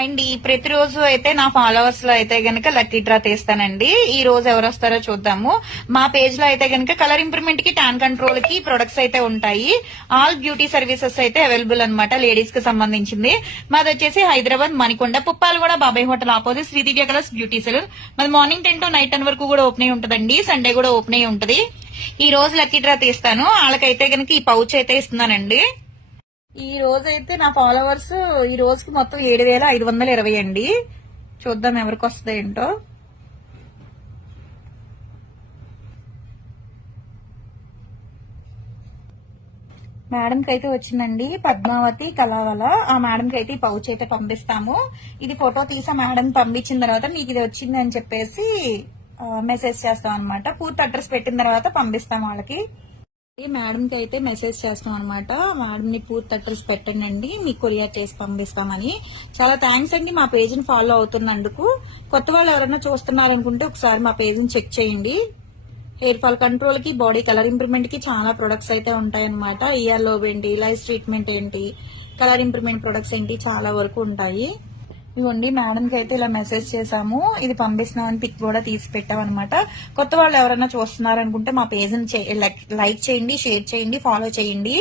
And ఈ ప్రతిరోజు అయితే నా ఫాలోవర్స్ లో అయితే గనక లక్కీ డ్రా తీస్తానండి. ఈ రోజు ఎవరు వస్తారో చూద్దాము. మా పేజ్ లో అయితే గనక కలర్ ఇంప్రూవ్మెంట్ కి, ట్యాన్ కంట్రోల్ కి ప్రొడక్ట్స్ అయితే ఉంటాయి. ఆల్ బ్యూటీ సర్వీసెస్ అయితే అవైలబుల్ అనమాట, లేడీస్ కి సంబంధించింది. మాది వచ్చేసి హైదరాబాద్ మణికొండ పుప్పాలగూడ బాబాయ్ హోటల్ ఆపోజిట్ శ్రీ దివ్య కలర్స్ బ్యూటీ సెలూన్. మాది మార్నింగ్ 10 to నైట్ 10 వరకు కూడా ఓపెన్ అయి ఉంటదండి. సండే కూడా ఓపెన్ అయి ఉంటది. ఈ రోజు లక్కీ డ్రా తీస్తాను. వాళ్ళకైతే గనక ఈ పౌచ్ అయితే ఇస్తున్నానండి. ఈ రోజు అయితే నా ఫాలోవర్స్ ఈ రోజుకి మొత్తం 7,520 అండి. చూద్దాం ఎవరికి వస్తాయి ఏంటో. మేడంకి అయితే వచ్చిందండి, పద్మావతి కళావల. ఆ మేడంకి అయితే ఈ పౌచ్ అయితే పంపిస్తాము. ఇది ఫోటో తీసి మేడం పంపించిన తర్వాత మీకు ఇది వచ్చింది అని చెప్పేసి మెసేజ్ చేస్తాం అనమాట. పూర్తి అడ్రస్ పెట్టిన తర్వాత పంపిస్తాం వాళ్ళకి. మేడం కి అయితే మెసేజ్ చేస్తాం అనమాట. మేడం ని పూర్తి అడ్రస్ పెట్టండి, మీ కొరియర్ చేసి పంపిస్తామని. చాలా థ్యాంక్స్ అండి మా పేజ్ ని ఫాలో అవుతున్నందుకు. కొత్త వాళ్ళు ఎవరైనా చూస్తున్నారనుకుంటే ఒకసారి మా పేజ్ ని చెక్ చేయండి. హెయిర్ ఫాల్ కంట్రోల్ కి, బాడీ కలర్ ఇంప్రూవ్మెంట్ కి చాలా ప్రొడక్ట్స్ అయితే ఉంటాయన్నమాట. ఇయర్ లోబ్ ఏంటి, లైఫ్ ట్రీట్మెంట్ ఏంటి, కలర్ ఇంప్రూవ్మెంట్ ప్రొడక్ట్స్ ఏంటి, చాలా వరకు ఉంటాయి. ఇవ్వండి మేడం కి అయితే ఇలా మెసేజ్ చేసాము. ఇది పంపిస్తున్నామని పిక్ కూడా తీసి పెట్టామన్నమాట. కొత్త వాళ్ళు ఎవరైనా చూస్తున్నారనుకుంటే మా పేజ్ ని లైక్ చేయండి, షేర్ చేయండి, ఫాలో చేయండి.